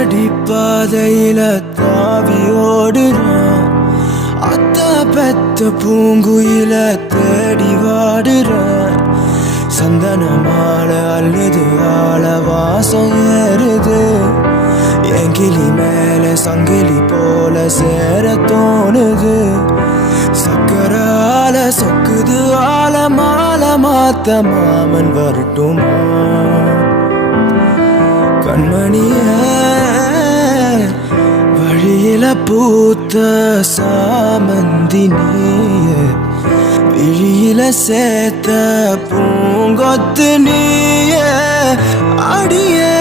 அடிப்பாதையில தாவி ஓடுறேன், அத்த பெத்த பூங்குயில தேடி வாடுறேன். சந்தன மாலை அள்ளுது ஆள வாசம் ஏறுது, என் கிளி மேல சங்கிலி போல சேர தோணுது. சக்கர ஆல சொக்குது ஆல மாலை மாத்த மாமன் வரட்டுமா? கண்மணிய வழியில பூத்த சாமந்தி நீய, விழியில சேர்த்த பூங்கொத்து நீய. அடியே